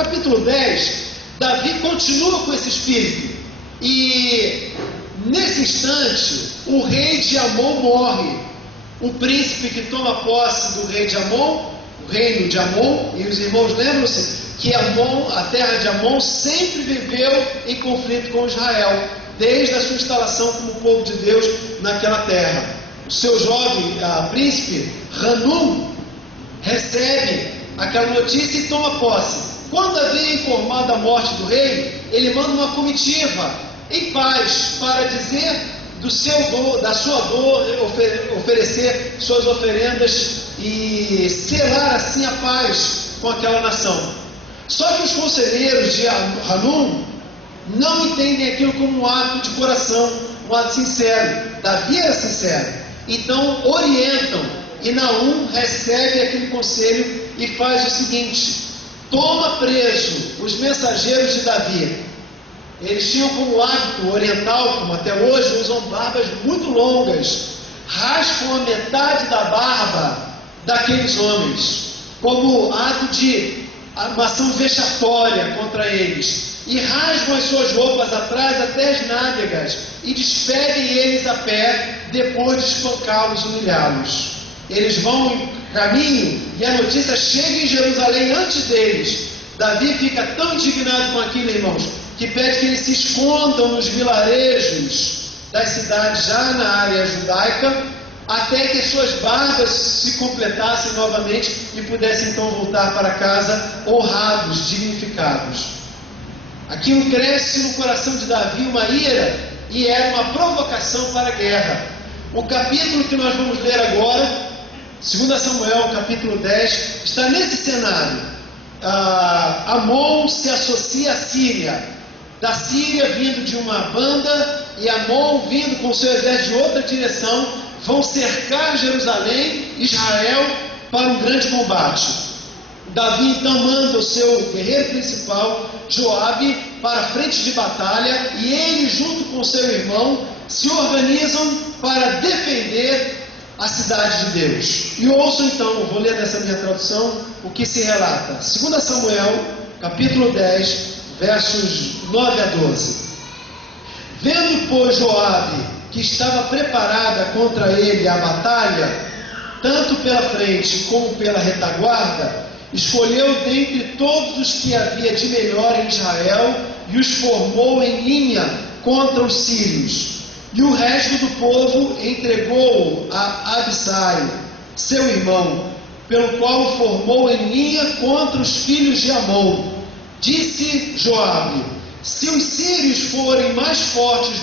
capítulo 10, Davi continua com esse espírito. E nesse instante, o rei de Amon morre. O príncipe que toma posse do rei de Amon, o reino de Amon, e os irmãos lembram-se que Amon, a terra de Amon, sempre viveu em conflito com Israel, desde a sua instalação como povo de Deus naquela terra. O seu jovem príncipe, Hanun, recebe aquela notícia e toma posse. Quando Davi é informado da morte do rei, ele manda uma comitiva em paz para dizer da sua dor, oferecer suas oferendas e selar assim a paz com aquela nação. Só que os conselheiros de Hanun não entendem aquilo como um ato de coração, um ato sincero. Davi era sincero. Então orientam, e Naum recebe aquele conselho e faz o seguinte: toma preso os mensageiros de Davi. Eles tinham como hábito oriental, como até hoje, usam barbas muito longas, raspam a metade da barba daqueles homens, como ato de uma ação vexatória contra eles, e rasgam as suas roupas atrás até as nádegas, e despedem eles a pé, depois de espancá-los e humilhá-los. Eles vão em caminho, e a notícia chega em Jerusalém antes deles. Davi fica tão indignado com aquilo, irmãos, que pede que eles se escondam nos vilarejos das cidades já na área judaica, até que suas barbas se completassem novamente e pudessem então voltar para casa honrados, dignificados. Aquilo cresce no coração de Davi uma ira e era uma provocação para a guerra. O capítulo que nós vamos ler agora, 2 Samuel, capítulo 10, está nesse cenário. Amon se associa à Síria, da Síria vindo de uma banda, e Amon vindo com seu exército de outra direção, vão cercar Jerusalém, Israel, para um grande combate. Davi então manda o seu guerreiro principal, Joabe, para a frente de batalha, e ele junto com seu irmão se organizam para defender a cidade de Deus. E ouçam então, eu vou ler nessa minha tradução, o que se relata. 2 Samuel, capítulo 10, versos 9 a 12. Vendo, pois, Joabe, que estava preparada contra ele a batalha, tanto pela frente como pela retaguarda, escolheu dentre todos os que havia de melhor em Israel e os formou em linha contra os sírios. E o resto do povo entregou-o a Abisai, seu irmão, pelo qual o formou em linha contra os filhos de Amon. Disse Joabe: se os sírios forem mais fortes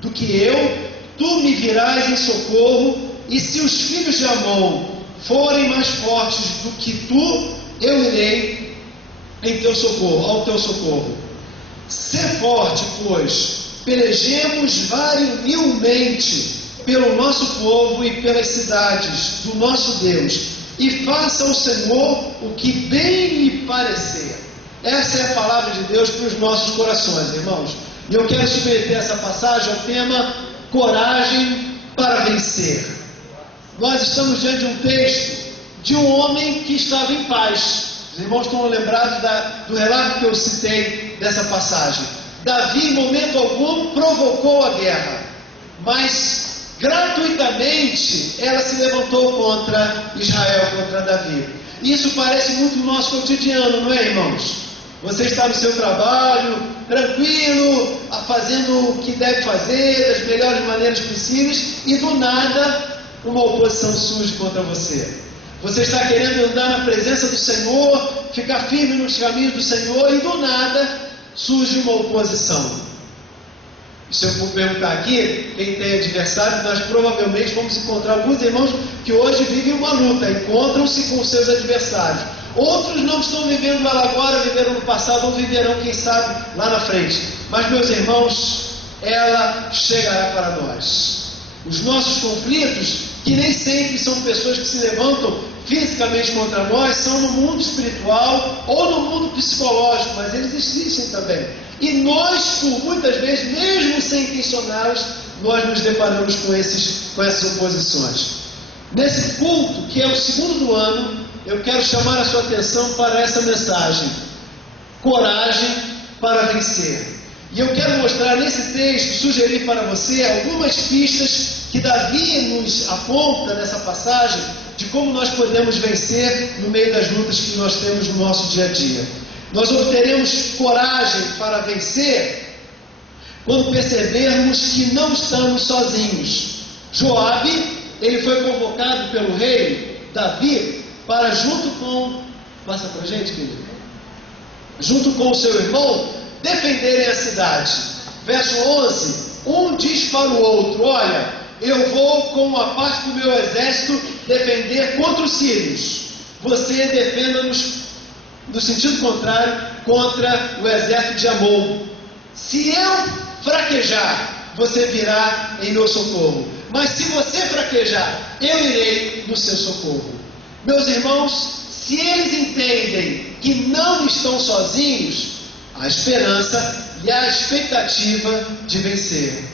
do que eu, tu me virás em socorro, e se os filhos de Amon forem mais fortes do que tu, eu irei em teu socorro, ao teu socorro. Sê forte, pois, pelejemos varonilmente pelo nosso povo e pelas cidades do nosso Deus, e faça o Senhor o que bem lhe parecer. Essa é a palavra de Deus para os nossos corações, irmãos. E eu quero submeter essa passagem ao tema coragem para vencer. Nós estamos diante de um texto de um homem que estava em paz. Os irmãos estão lembrados do relato que eu citei dessa passagem. Davi, em momento algum, provocou a guerra, mas gratuitamente ela se levantou contra Israel, contra Davi. Isso parece muito no nosso cotidiano, não é, irmãos? Você está no seu trabalho, tranquilo, fazendo o que deve fazer, das melhores maneiras possíveis, e do nada uma oposição surge contra você. Você está querendo andar na presença do Senhor, ficar firme nos caminhos do Senhor, e do nada surge uma oposição. Se eu for perguntar aqui, quem tem adversário, nós provavelmente vamos encontrar alguns irmãos que hoje vivem uma luta, encontram-se com seus adversários. Outros não estão vivendo ela agora, viveram no passado, ou viverão, quem sabe, lá na frente. Mas, meus irmãos, ela chegará para nós. Os nossos conflitos, que nem sempre são pessoas que se levantam fisicamente contra nós, são no mundo espiritual ou no mundo psicológico, mas eles existem também. E nós, por muitas vezes, mesmo sem intencioná-los, nós nos deparamos com essas oposições. Nesse culto, que é o segundo do ano, eu quero chamar a sua atenção para essa mensagem. coragem para vencer. E eu quero mostrar nesse texto, sugerir para você algumas pistas que Davi nos aponta nessa passagem de como nós podemos vencer no meio das lutas que nós temos no nosso dia a dia. Nós obteremos coragem para vencer quando percebermos que não estamos sozinhos. Joabe, ele foi convocado pelo rei Davi para passa para a gente, querido, junto com o seu irmão, defenderem a cidade. Verso 11, um diz para o outro: olha, eu vou com a parte do meu exército defender contra os sírios, você defenda-nos no sentido contrário, contra o exército de Amon. Se eu fraquejar, você virá em meu socorro, mas se você fraquejar, eu irei no seu socorro. Meus irmãos, se eles entendem que não estão sozinhos, a esperança e a expectativa de vencer.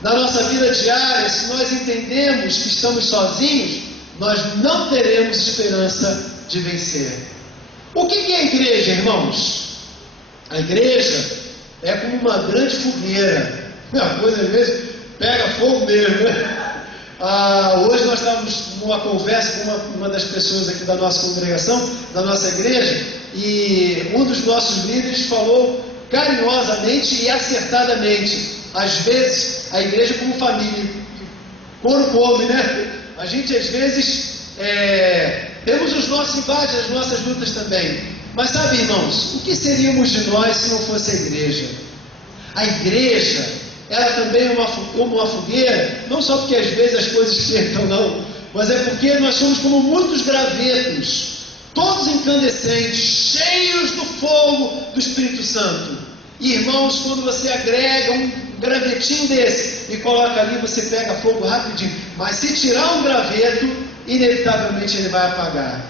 Na nossa vida diária, se nós entendemos que estamos sozinhos, nós não teremos esperança de vencer. O que é a igreja, irmãos? A igreja é como uma grande fogueira. A coisa às vezes pega fogo mesmo, né? Hoje nós estávamos numa conversa com uma das pessoas aqui da nossa congregação, da nossa igreja, e um dos nossos líderes falou carinhosamente e acertadamente: às vezes a igreja é como família, couro come, né? A gente às vezes temos os nossos embates, as nossas lutas também. Mas sabe, irmãos, o que seríamos de nós se não fosse a igreja? A igreja, ela também é como uma fogueira, não só porque às vezes as coisas esquentam, não, mas é porque nós somos como muitos gravetos, todos incandescentes, cheios do fogo do Espírito Santo. E, irmãos, quando você agrega um gravetinho desse e coloca ali, você pega fogo rapidinho. Mas se tirar um graveto, inevitavelmente ele vai apagar.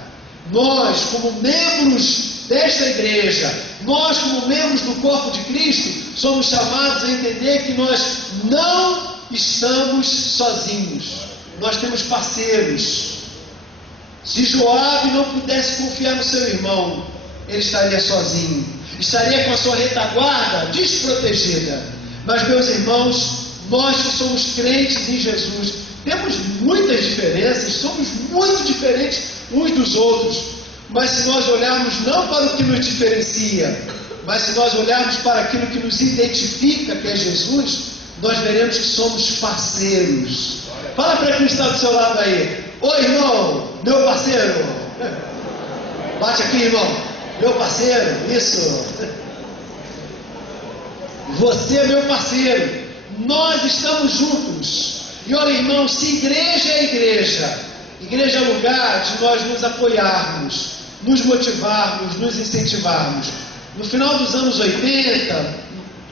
Nós, como membros desta igreja, nós, como membros do corpo de Cristo, somos chamados a entender que nós não estamos sozinhos. Nós temos parceiros. Se Joabe não pudesse confiar no seu irmão, ele estaria sozinho, estaria com a sua retaguarda desprotegida. Mas, meus irmãos, nós que somos crentes em Jesus, temos muitas diferenças, somos muito diferentes uns dos outros, mas se nós olharmos não para o que nos diferencia, mas se nós olharmos para aquilo que nos identifica, que é Jesus, nós veremos que somos parceiros. Fala para quem está do seu lado aí: ô irmão, meu parceiro. Bate aqui, irmão, meu parceiro. Isso. Você é meu parceiro. Nós estamos juntos. E olha, irmãos, se igreja é igreja, igreja é lugar de nós nos apoiarmos, nos motivarmos, nos incentivarmos. No final dos anos 80,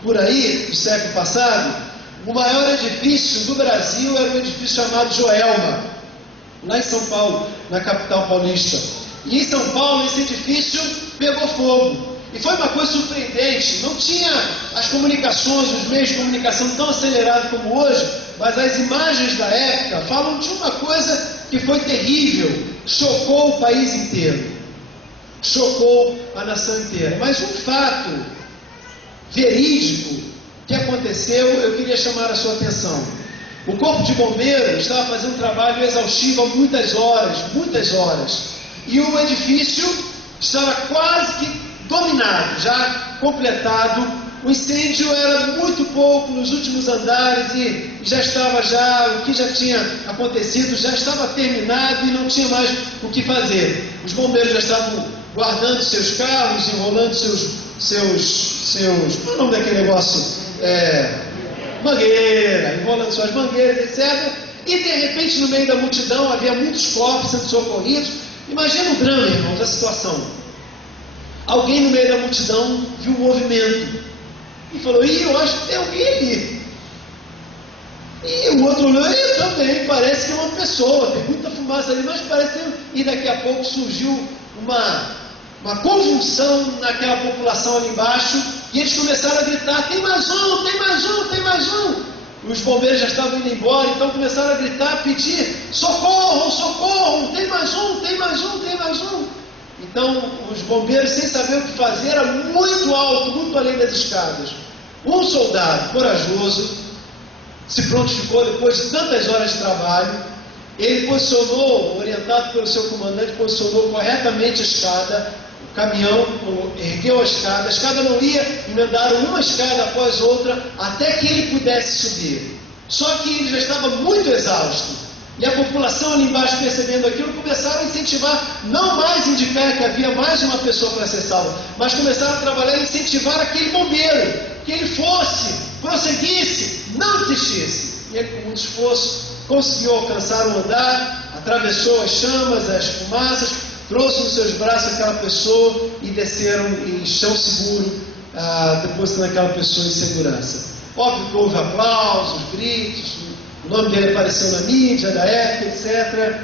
por aí, do século passado, o maior edifício do Brasil era um edifício chamado Joelma, lá em São Paulo, na capital paulista. E em São Paulo esse edifício pegou fogo. E foi uma coisa surpreendente. Não tinha as comunicações, os meios de comunicação tão acelerados como hoje, mas as imagens da época falam de uma coisa que foi terrível, chocou o país inteiro, chocou a nação inteira. Mas um fato verídico que aconteceu, eu queria chamar a sua atenção. O Corpo de Bombeiros estava fazendo um trabalho exaustivo há muitas horas, e o edifício estava quase que dominado, já completado. O incêndio era muito pouco nos últimos andares e já estava o que já tinha acontecido já estava terminado e não tinha mais o que fazer. Os bombeiros já estavam guardando seus carros, enrolando seus qual é o nome daquele negócio? Mangueira, enrolando suas mangueiras, etc. E de repente, no meio da multidão, havia muitos corpos sendo socorridos. Imagina o drama, irmãos, a situação. Alguém no meio da multidão viu um movimento e falou: ih, eu acho que tem alguém ali. E o outro olhou: e também, parece que é uma pessoa, tem muita fumaça ali, mas parece que... E daqui a pouco surgiu uma convulsão naquela população ali embaixo, e eles começaram a gritar: tem mais um, tem mais um, tem mais um. Os bombeiros já estavam indo embora, então começaram a gritar, pedir: socorro, socorro, tem mais um, tem mais um, tem mais um. Então os bombeiros, sem saber o que fazer, era muito alto, muito além das escadas. Um soldado corajoso se prontificou depois de tantas horas de trabalho. Ele posicionou, orientado pelo seu comandante, posicionou corretamente a escada. O caminhão ergueu a escada não ia, emendaram uma escada após outra até que ele pudesse subir. Só que ele já estava muito exausto. E a população ali embaixo, percebendo aquilo, começaram a incentivar, não mais indicar que havia mais de uma pessoa para ser salva, mas começaram a trabalhar e incentivar aquele bombeiro, que ele fosse, prosseguisse, não desistisse. E ele, com muito esforço, conseguiu alcançar o andar, atravessou as chamas, as fumaças, trouxe nos seus braços aquela pessoa e desceram em chão seguro, depositando aquela pessoa em segurança. Óbvio que houve aplausos, gritos, o nome dele apareceu na mídia, da época, etc.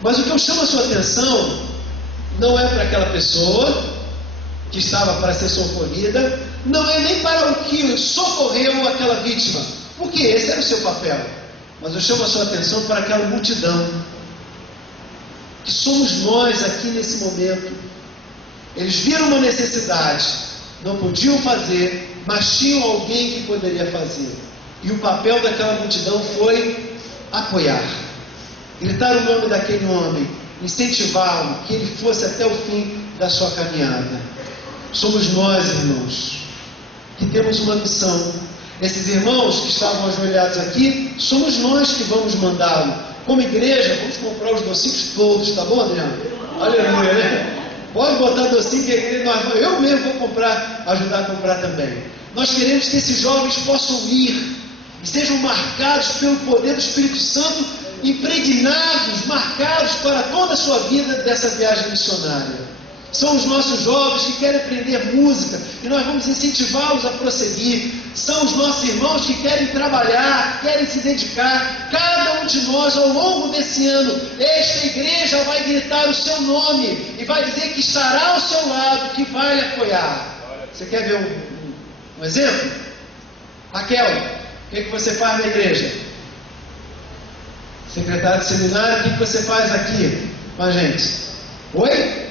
Mas o que eu chamo a sua atenção não é para aquela pessoa que estava para ser socorrida, não é nem para o que socorreu aquela vítima, porque esse era o seu papel. Mas eu chamo a sua atenção para aquela multidão, que somos nós aqui nesse momento. Eles viram uma necessidade, não podiam fazer, mas tinham alguém que poderia fazer. E o papel daquela multidão foi apoiar, gritar o nome daquele homem, incentivá-lo, que ele fosse até o fim da sua caminhada. Somos nós, irmãos, que temos uma missão. Esses irmãos que estavam ajoelhados aqui, somos nós que vamos mandá-lo. Como igreja, vamos comprar os docinhos todos, tá bom, Adriano? Aleluia, né? Pode botar docinho que a igreja, eu mesmo vou comprar, ajudar a comprar também. Nós queremos que esses jovens possam ir e sejam marcados pelo poder do Espírito Santo, impregnados, marcados para toda a sua vida dessa viagem missionária. São os nossos jovens que querem aprender música e nós vamos incentivá-los a prosseguir. São os nossos irmãos que querem trabalhar, que querem se dedicar. Cada um de nós, ao longo desse ano, esta igreja vai gritar o seu nome e vai dizer que estará ao seu lado, que vai lhe apoiar. Você quer ver um exemplo? Raquel, o que você faz na igreja? Secretária de seminário, o que você faz aqui com a gente? Oi?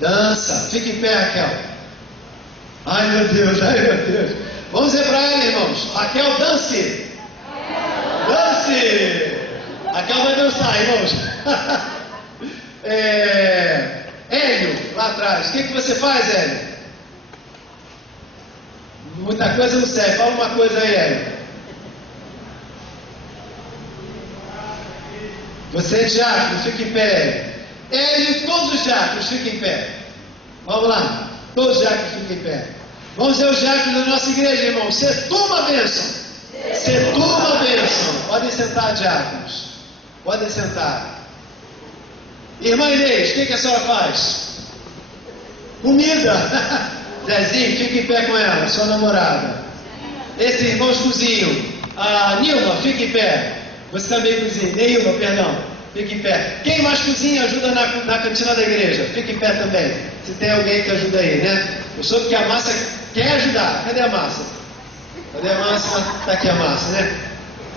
Dança. Fique em pé, Raquel. Ai meu Deus, ai meu Deus. Vamos dizer para ela, irmãos. Raquel, dance. Dance. Raquel vai dançar, irmãos. Hélio, lá atrás. O que você faz, Hélio? Muita coisa não serve. Fala uma coisa aí, Hélio. Você é diácono, fica em pé. Hélio, todos os diáconos, fiquem em pé. Vamos lá. Todos os diáconos fiquem em pé. Vamos ver os diáconos da nossa igreja, irmão. Setua uma bênção. Setua uma bênção. Podem sentar, diáconos. Podem sentar. Irmã Inês, o que a senhora faz? Comida. Zezinho, fica em pé com ela, sua namorada. Esses irmãos cozinham. Nilma, fica em pé. Você também cozinha. Neilma, perdão. Fique em pé. Quem mais cozinha ajuda na cantina da igreja? Fique em pé também. Se tem alguém que ajuda aí, né? Eu soube que a Márcia quer ajudar. Cadê a Márcia? Cadê a Márcia? Está aqui a Márcia, né?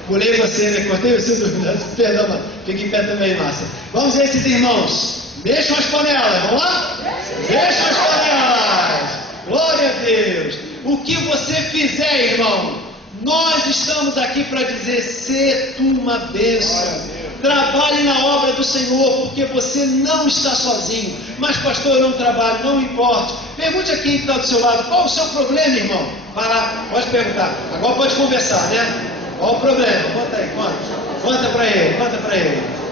Pulei você, né? Cortei você do perdão, Márcia. Fique em pé também, Márcia. Vamos ver esses irmãos. Mexam as panelas. Vamos lá? Mexam as panelas. Glória a Deus. O que você fizer, irmão, nós estamos aqui para dizer: se tu uma bênção. Trabalhe na obra do Senhor, porque você não está sozinho. Mas pastor, eu não trabalho, não importa. Pergunte a quem está do seu lado: qual o seu problema, irmão? Vai lá, pode perguntar. Agora pode conversar, né? Qual o problema? Conta aí, conta. Conta para ele, conta para ele.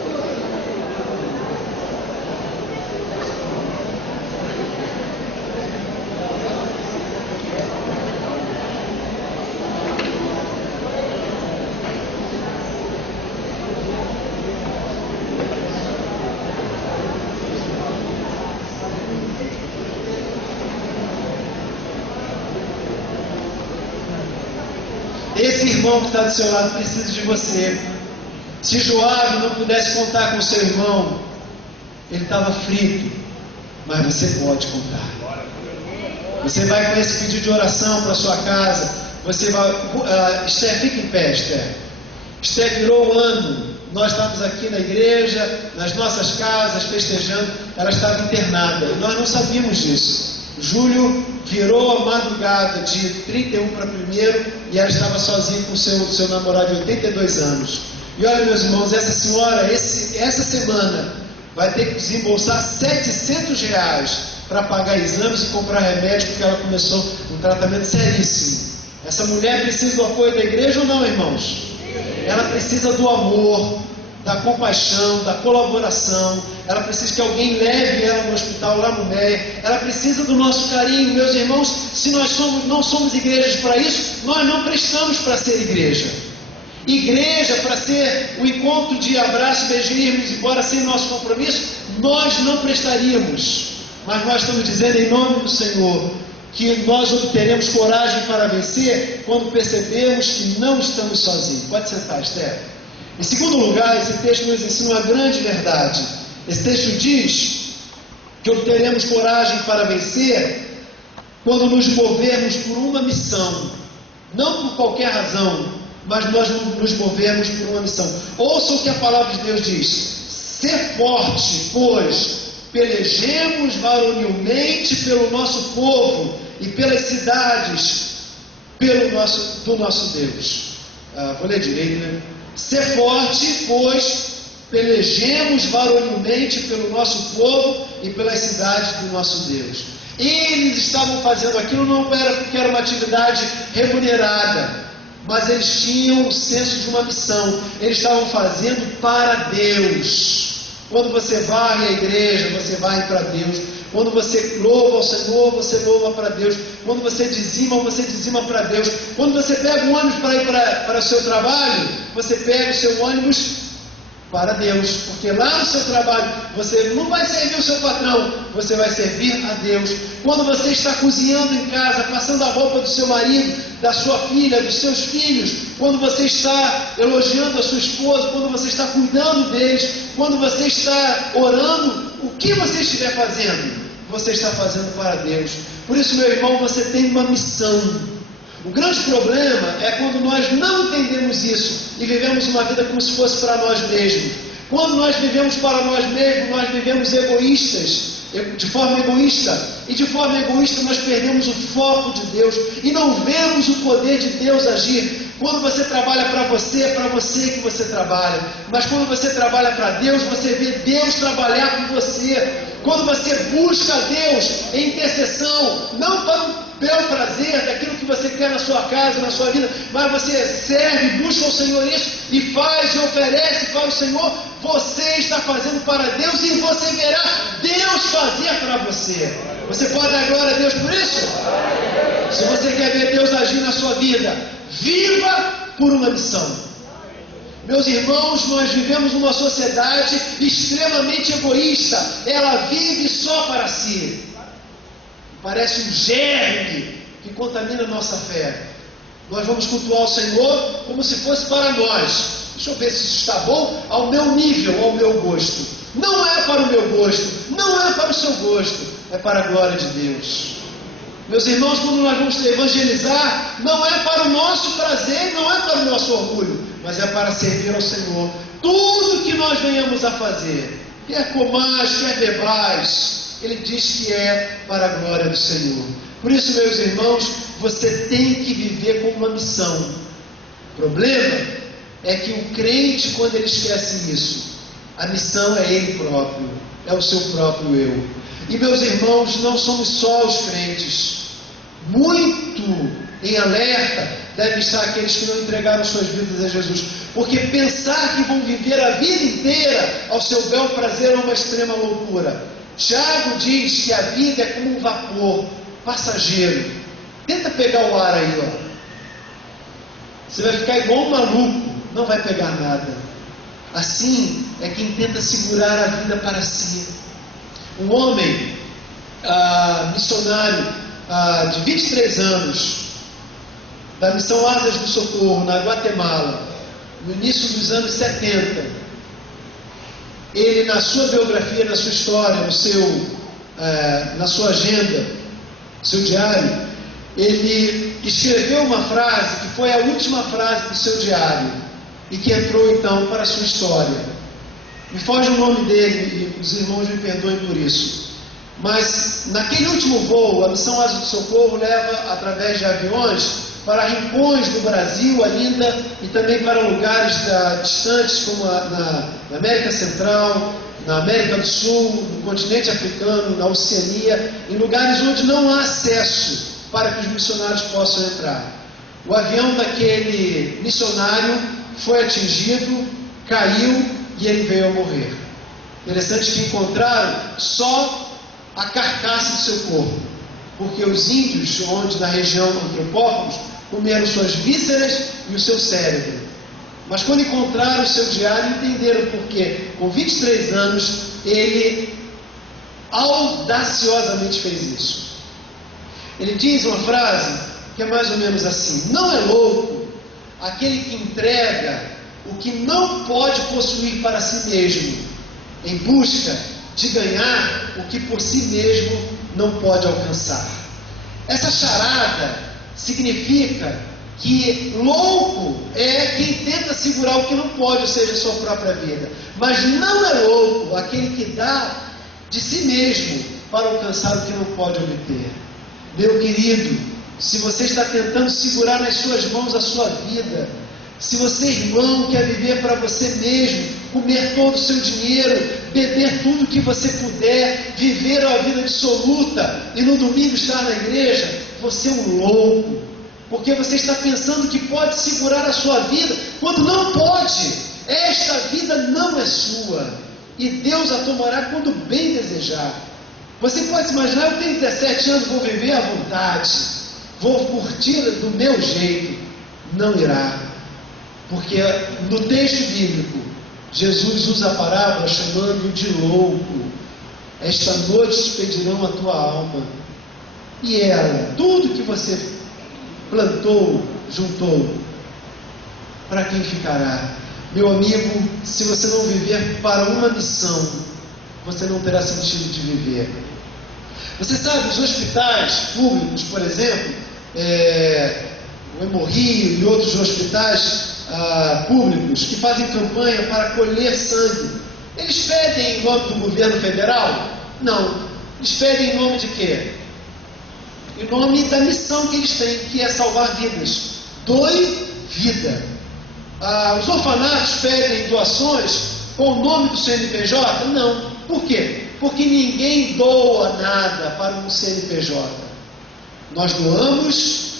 Esse irmão que está do seu lado precisa de você. Se Joab não pudesse contar com o seu irmão, ele estava frito, mas você pode contar. Você vai com esse pedido de oração para sua casa. Você vai. Esther, fica em pé, Esther. Esther virou um ano nós estávamos aqui na igreja, nas nossas casas, festejando, ela estava internada, e nós não sabíamos disso. Júlio virou a madrugada de 31 para 1º, e ela estava sozinha com seu namorado de 82 anos. E olha, meus irmãos, essa senhora, essa semana, vai ter que desembolsar R$700 para pagar exames e comprar remédio, porque ela começou um tratamento seríssimo. Essa mulher precisa do apoio da igreja ou não, irmãos? Ela precisa do amor, da compaixão, da colaboração. Ela precisa que alguém leve ela no hospital lá no MEI. Ela precisa do nosso carinho. Meus irmãos, se nós não somos igrejas para isso, nós não prestamos para ser igreja. Igreja para ser o encontro de abraço, beijinho e irmos embora sem nosso compromisso, nós não prestaríamos. Mas nós estamos dizendo em nome do Senhor que nós obteremos coragem para vencer quando percebemos que não estamos sozinhos. Pode sentar, Esther. Em segundo lugar, esse texto nos ensina uma grande verdade. Esse texto diz que obteremos coragem para vencer quando nos movermos por uma missão, não por qualquer razão, mas nós nos movemos por uma missão. Ouça o que a palavra de Deus diz: ser forte, pois pelejemos varonilmente pelo nosso povo e pelas cidades do nosso Deus. Vou ler direito, né? Ser forte, pois pelejemos varonilmente pelo nosso povo e pelas cidades do nosso Deus. Eles estavam fazendo aquilo não era porque era uma atividade remunerada, mas eles tinham o senso de uma missão. Eles estavam fazendo para Deus. Quando você varre a igreja, você varre para Deus. Quando você louva ao Senhor, você louva para Deus. Quando você dizima para Deus. Quando você pega um ônibus para ir para o seu trabalho, você pega o seu ônibus para Deus, porque lá no seu trabalho você não vai servir o seu patrão, você vai servir a Deus. Quando você está cozinhando em casa, passando a roupa do seu marido, da sua filha, dos seus filhos, quando você está elogiando a sua esposa, quando você está cuidando deles, quando você está orando, o que você estiver fazendo, você está fazendo para Deus. Por isso, meu irmão, você tem uma missão. O grande problema é quando nós não entendemos isso e vivemos uma vida como se fosse para nós mesmos. Quando nós vivemos para nós mesmos, nós vivemos egoístas, de forma egoísta. E de forma egoísta nós perdemos o foco de Deus e não vemos o poder de Deus agir. Quando você trabalha para você, é para você que você trabalha. Mas quando você trabalha para Deus, você vê Deus trabalhar com você. Quando você busca Deus em intercessão, não para o bel prazer daquilo que você quer na sua casa, na sua vida, mas você serve, busca o Senhor isso e faz e oferece para o Senhor, você está fazendo para Deus e você verá Deus fazer para você. Você pode dar glória a Deus por isso? Se você quer ver Deus agir na sua vida, viva por uma missão. Meus irmãos, nós vivemos numa sociedade extremamente egoísta. Ela vive só para si. Parece um germe que contamina a nossa fé. Nós vamos cultuar o Senhor como se fosse para nós. Deixa eu ver se isso está bom ao meu nível, ao meu gosto. Não é para o meu gosto, não é para o seu gosto, é para a glória de Deus. Meus irmãos, quando nós vamos evangelizar, não é para o nosso prazer, não é para o nosso orgulho, mas é para servir ao Senhor. Tudo que nós venhamos a fazer, quer comais, quer bebais, Ele diz que é para a glória do Senhor. Por isso, meus irmãos, você tem que viver com uma missão. O problema é que o crente, quando ele esquece isso, a missão é ele próprio, é o seu próprio eu. E meus irmãos, não somos só os crentes. Muito em alerta devem estar aqueles que não entregaram suas vidas a Jesus, porque pensar que vão viver a vida inteira ao seu bel prazer é uma extrema loucura. Tiago diz que a vida é como um vapor passageiro. Tenta pegar o ar aí, ó. Você vai ficar igual um maluco, não vai pegar nada. Assim é quem tenta segurar a vida para si. Um homem missionário de 23 anos, da missão Asas do Socorro, na Guatemala, no início dos anos 70, ele, na sua biografia, na sua história, na sua agenda, seu diário, ele escreveu uma frase que foi a última frase do seu diário. e que entrou então para a sua história. Me foge o nome dele, e os irmãos me perdoem por isso. Mas naquele último voo, a missão Asa do Socorro leva, através de aviões, para rincões do Brasil ainda, e também para lugares distantes, como na América Central, na América do Sul, no continente africano, na Oceania, em lugares onde não há acesso para que os missionários possam entrar. O avião daquele missionário foi atingido, caiu e ele veio a morrer. Interessante que encontraram só a carcaça do seu corpo, porque os índios, onde na região antropófagos, comeram suas vísceras e o seu cérebro. Mas quando encontraram o seu diário, entenderam porque, com 23 anos, ele audaciosamente fez isso. Ele diz uma frase que é mais ou menos assim: não é louco aquele que entrega o que não pode possuir para si mesmo, em busca de ganhar o que por si mesmo não pode alcançar. Essa charada significa que louco é quem tenta segurar o que não pode, ou seja, a sua própria vida. Mas não é louco aquele que dá de si mesmo para alcançar o que não pode obter. Meu querido, se você está tentando segurar nas suas mãos a sua vida, se você, irmão, quer viver para você mesmo, comer todo o seu dinheiro, beber tudo que você puder, viver a vida dissoluta e no domingo estar na igreja, você é um louco, porque você está pensando que pode segurar a sua vida, quando não pode. Esta vida não é sua, e Deus a tomará quando bem desejar. Você pode se imaginar: eu tenho 17 anos, vou viver à vontade, vou curtir do meu jeito. Não irá, porque no texto bíblico, Jesus usa a parábola chamando de louco. Esta noite pedirão a tua alma, e ela, tudo que você plantou, juntou, para quem ficará? Meu amigo, se você não viver para uma missão, você não terá sentido de viver. Você sabe, os hospitais públicos, por exemplo, o Hemorrio e outros hospitais públicos que fazem campanha para colher sangue, eles pedem em nome do governo federal? Não. Eles pedem em nome de quê? Em nome da missão que eles têm, que é salvar vidas. Doe vida. Os orfanatos pedem doações com o nome do CNPJ? Não. Por quê? Porque ninguém doa nada para um CNPJ. Nós doamos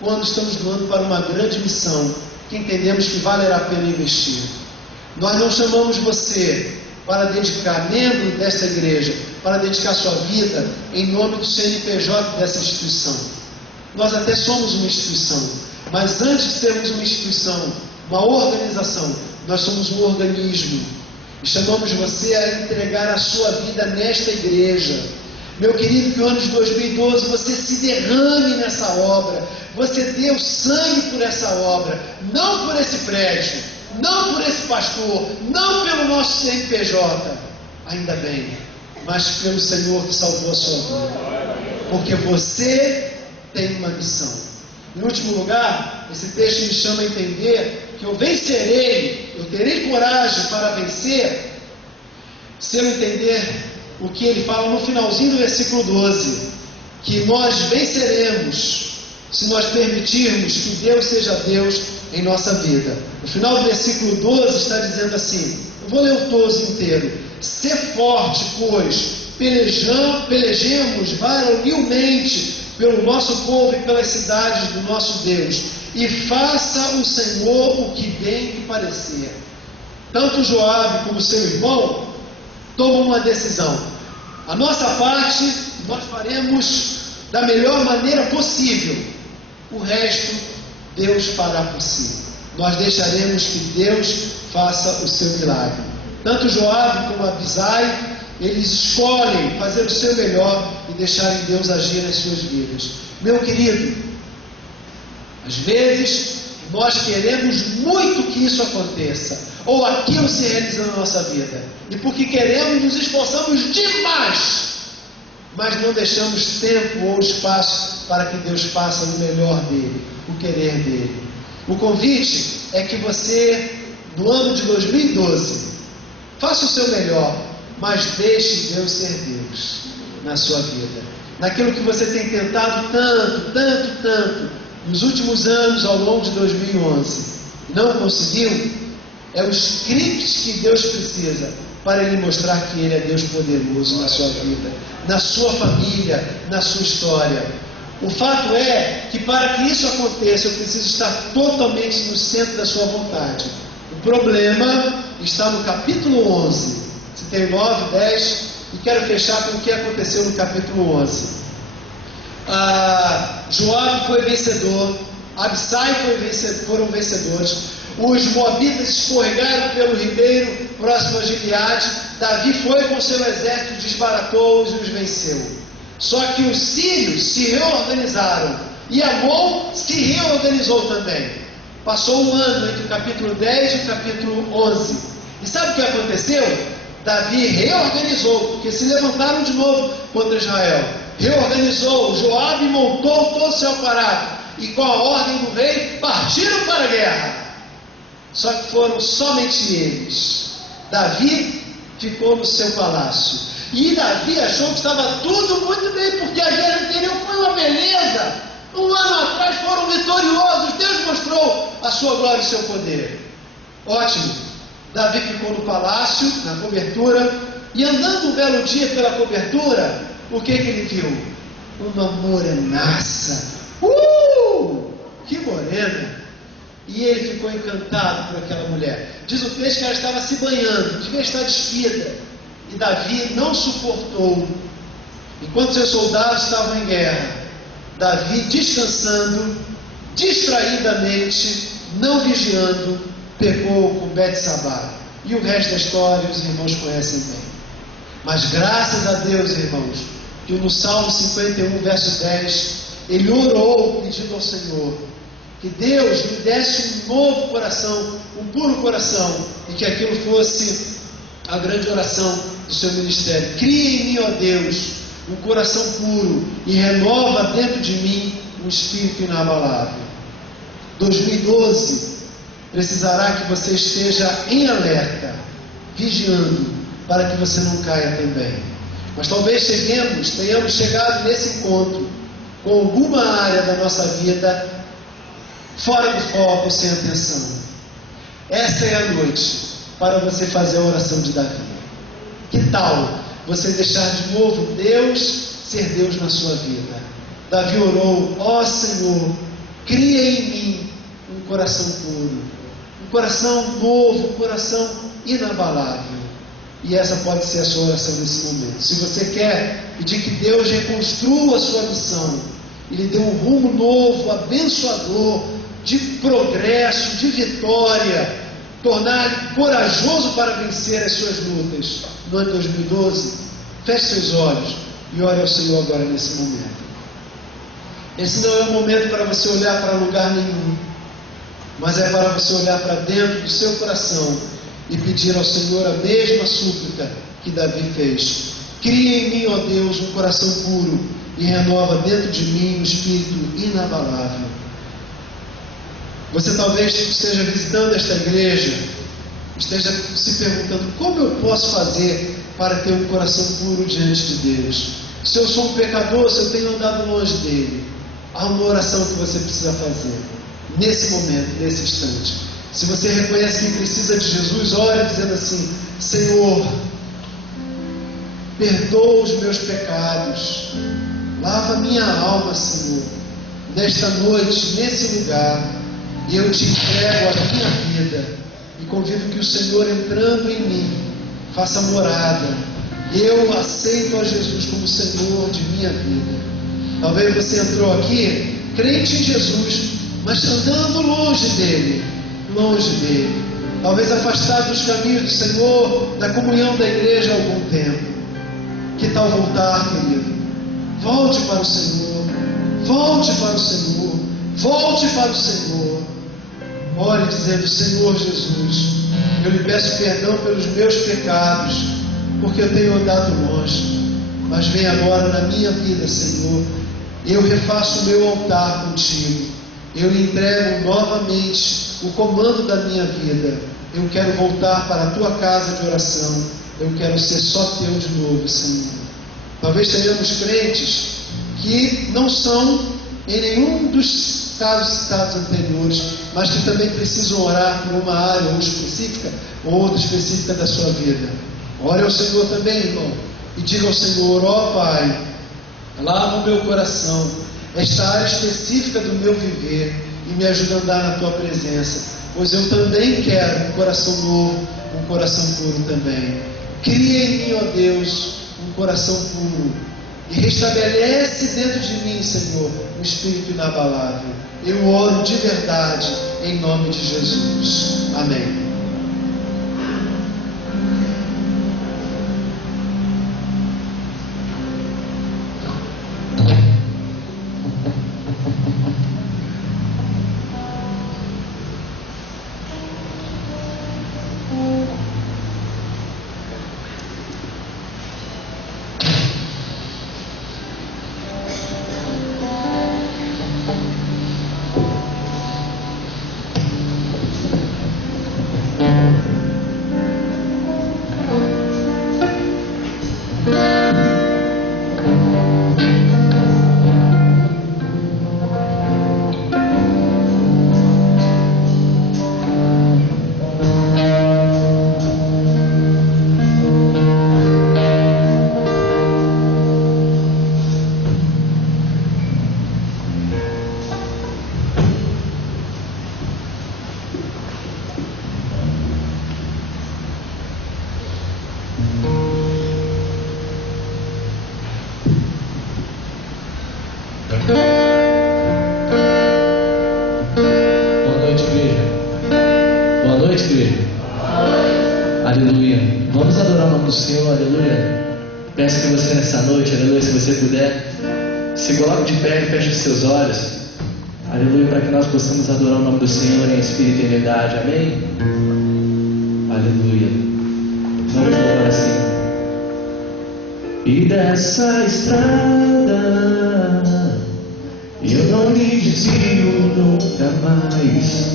quando estamos doando para uma grande missão, que entendemos que valerá a pena investir. Nós não chamamos você para dedicar, membro dessa igreja, para dedicar sua vida em nome do CNPJ dessa instituição. Nós até somos uma instituição, mas antes de sermos uma instituição, uma organização, nós somos um organismo. E chamamos você a entregar a sua vida nesta igreja. Meu querido, que no ano de 2012 você se derrame nessa obra, você dê o sangue por essa obra, não por esse prédio, não por esse pastor, não pelo nosso CNPJ, ainda bem, mas pelo Senhor que salvou a sua vida, porque você tem uma missão. Em último lugar, esse texto me chama a entender que eu vencerei, eu terei coragem para vencer, se eu entender o que ele fala no finalzinho do versículo 12, que nós venceremos se nós permitirmos que Deus seja Deus em nossa vida. No final do versículo 12 está dizendo assim, eu vou ler o 12 inteiro: sê forte, pois pelejemos varonilmente pelo nosso povo e pelas cidades do nosso Deus, e faça o Senhor o que bem lhe parecer. Tanto Joabe como seu irmão tomam uma decisão. A nossa parte nós faremos da melhor maneira possível. O resto Deus fará por si. Nós deixaremos que Deus faça o seu milagre. Tanto Joabe como Abisai, eles escolhem fazer o seu melhor e deixarem Deus agir nas suas vidas. Meu querido, às vezes nós queremos muito que isso aconteça, ou aquilo se realiza na nossa vida, e porque queremos nos esforçamos demais, mas não deixamos tempo ou espaço para que Deus faça o melhor dele, o querer dele. O convite é que você no ano de 2012, faça o seu melhor, mas deixe Deus ser Deus na sua vida. Naquilo que você tem tentado tanto, nos últimos anos, ao longo de 2011, não conseguiu, é o script que Deus precisa para Ele mostrar que Ele é Deus poderoso na sua vida, na sua família, na sua história. O fato é que para que isso aconteça, eu preciso estar totalmente no centro da sua vontade. O problema está no capítulo 11. Você tem 9, 10, e quero fechar com o que aconteceu no capítulo 11. Joabe foi vencedor, Absai foram vencedores. Os moabitas escorregaram pelo ribeiro próximo a Gileade. Davi foi com seu exército, desbaratou-os e os venceu. Só que os sírios se reorganizaram e Amon se reorganizou também. Passou um ano entre o capítulo 10 e o capítulo 11. E sabe o que aconteceu? Davi reorganizou, porque se levantaram de novo contra Israel. Reorganizou, Joabe montou todo o seu aparato e com a ordem do rei partiram para a guerra. Só que foram somente eles. Davi ficou no seu palácio. E Davi achou que estava tudo muito bem, porque a guerra anterior foi uma beleza. Um ano atrás foram vitoriosos. Deus mostrou a sua glória e o seu poder. Ótimo. Davi ficou no palácio, na cobertura, e andando um belo dia pela cobertura, o que ele viu? Uma morenaça. Que morena! E ele ficou encantado por aquela mulher. Diz o texto que ela estava se banhando, devia estar despida. E Davi não suportou. Enquanto seus soldados estavam em guerra, Davi descansando, distraidamente, não vigiando, pecou com Betsabá. E o resto da história os irmãos conhecem bem. Mas graças a Deus, irmãos, que no Salmo 51, verso 10, ele orou pedindo ao Senhor que Deus lhe desse um novo coração, um puro coração, e que aquilo fosse a grande oração do seu ministério. Cria em mim, ó Deus, um coração puro e renova dentro de mim um espírito inabalável. 2012 precisará que você esteja em alerta, vigiando, para que você não caia também. Mas talvez tenhamos chegado nesse encontro com alguma área da nossa vida fora do foco, sem atenção. Essa é a noite para você fazer a oração de Davi. Que tal você deixar de novo Deus ser Deus na sua vida? Davi orou: ó Senhor, cria em mim um coração puro, um coração novo, um coração inabalável. E essa pode ser a sua oração nesse momento. Se você quer pedir que Deus reconstrua a sua missão e lhe dê um rumo novo, abençoador, de progresso, de vitória, tornar corajoso para vencer as suas lutas no ano 2012, feche seus olhos e ore ao Senhor agora nesse momento. Esse não é um momento para você olhar para lugar nenhum, mas é para você olhar para dentro do seu coração e pedir ao Senhor a mesma súplica que Davi fez. Cria em mim, ó Deus, um coração puro e renova dentro de mim um espírito inabalável. Você talvez esteja visitando esta igreja, esteja se perguntando: como eu posso fazer para ter um coração puro diante de Deus? Se eu sou um pecador, se eu tenho andado longe dele, há uma oração que você precisa fazer nesse momento, nesse instante. Se você reconhece que precisa de Jesus, ore dizendo assim: Senhor, perdoa os meus pecados, lava minha alma, Senhor, nesta noite, nesse lugar. E eu te entrego a minha vida e convido que o Senhor, entrando em mim, faça morada. Eu aceito a Jesus como Senhor de minha vida. Talvez você entrou aqui crente em Jesus, mas andando longe dele. Talvez afastado dos caminhos do Senhor, da comunhão da igreja há algum tempo. Que tal voltar, querido? Volte para o Senhor. Volte para o Senhor. Volte para o Senhor. Ore dizendo: Senhor Jesus, eu lhe peço perdão pelos meus pecados, porque eu tenho andado longe, mas vem agora na minha vida, Senhor. Eu refaço o meu altar contigo. Eu lhe entrego novamente o comando da minha vida. Eu quero voltar para a tua casa de oração. Eu quero ser só teu de novo, Senhor. Talvez tenhamos crentes que não são em nenhum dos casos citados anteriores, mas que também precisam orar por uma área ou específica ou outra específica da sua vida. Ore ao Senhor também, irmão, e diga ao Senhor: ó Pai, lava o meu coração, esta área específica do meu viver, e me ajuda a andar na tua presença, pois eu também quero um coração novo, um coração puro também. Cria em mim, ó Deus, um coração puro, e restabelece dentro de mim, Senhor, um espírito inabalável. Eu oro de verdade, em nome de Jesus. Amém. Seus olhos, aleluia, para que nós possamos adorar o nome do Senhor em espírito e em verdade, amém? Aleluia. Vamos louvar assim. E dessa estrada eu não me desvio nunca mais,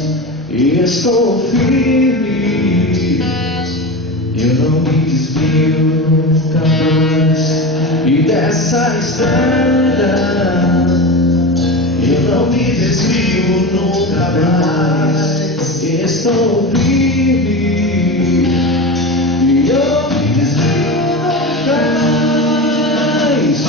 e estou firme, eu não me desvio nunca mais. E dessa estrada eu não me desvio nunca mais, estou firme, e eu me desvio nunca mais.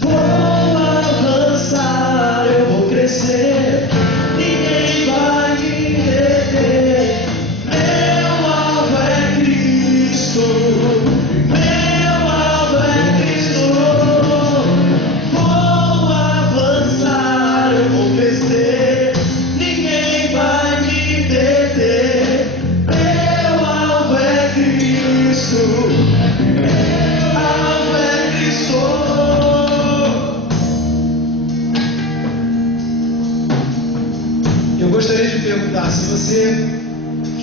Vou avançar, eu vou crescer, ninguém vai me deter. Meu alvo é Cristo, meu alvo é Cristo. Vou avançar, eu vou crescer, ninguém vai me deter. Meu alvo é Cristo, meu alvo é Cristo. Eu gostaria de perguntar se você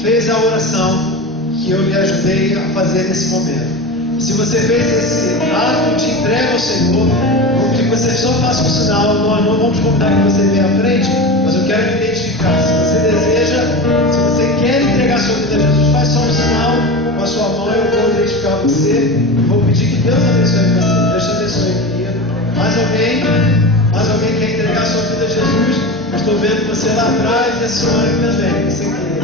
fez a oração que eu lhe ajudei a fazer nesse momento. Se você fez esse ato de entrega ao Senhor, vou pedir que você só faça um sinal. Nós não vamos convidar que você venha à frente, mas eu quero identificar. Se você deseja, se você quer entregar sua vida a Jesus, faz só um sinal com a sua mão, eu vou identificar você e vou pedir que Deus abençoe você. Deus te abençoe, querido. Mais alguém quer entregar sua vida a Jesus? Eu estou vendo você lá atrás e a senhora aqui também. Você quer.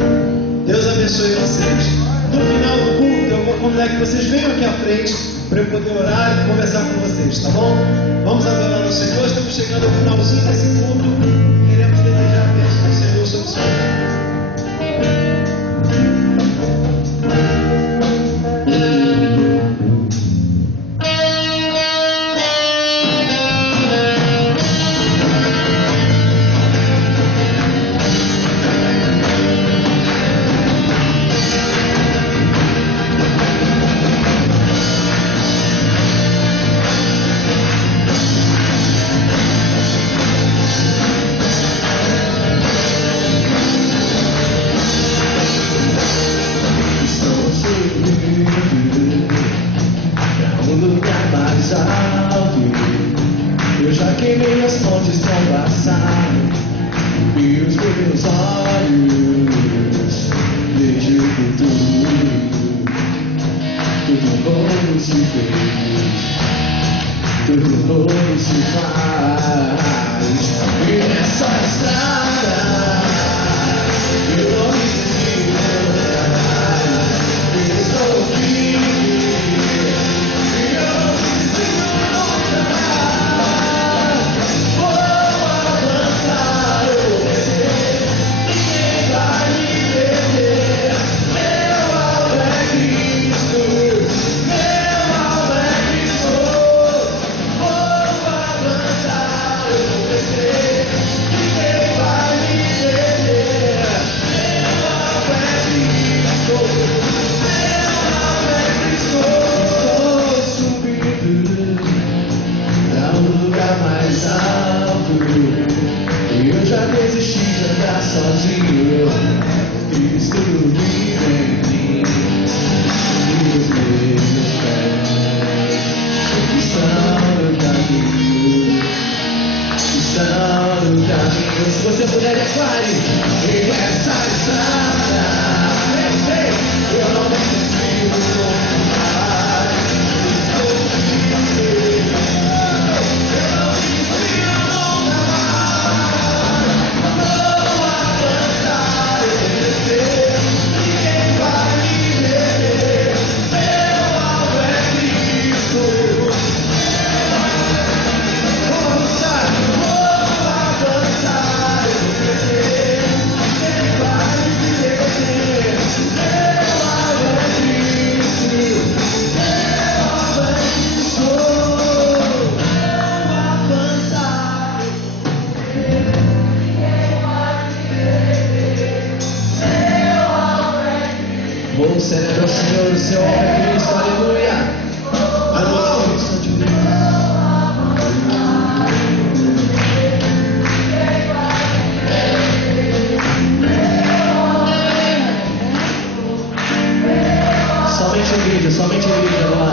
Deus abençoe vocês. No final do culto, eu vou convidar que vocês venham aqui à frente para eu poder orar e conversar com vocês, tá bom? Vamos adorar ao Senhor. Estamos chegando ao finalzinho desse culto. Queremos desejar a bênção do Senhor sobre sua vida. Se você puder, declare. E essa estrada, eu não preciso mais. Estou livre. Eu não preciso mais. Não avançar e descer. Ninguém vai me ver. Meu alvo é Cristo. Vou avançar e descer. Ninguém vai me ver. Meu alvo é Cristo. Meu alvo é Cristo. Vou avançar. Vou celebrar o Senhor, o seu alvo é Cristo, aleluia. Aleluia. Somente o vídeo agora.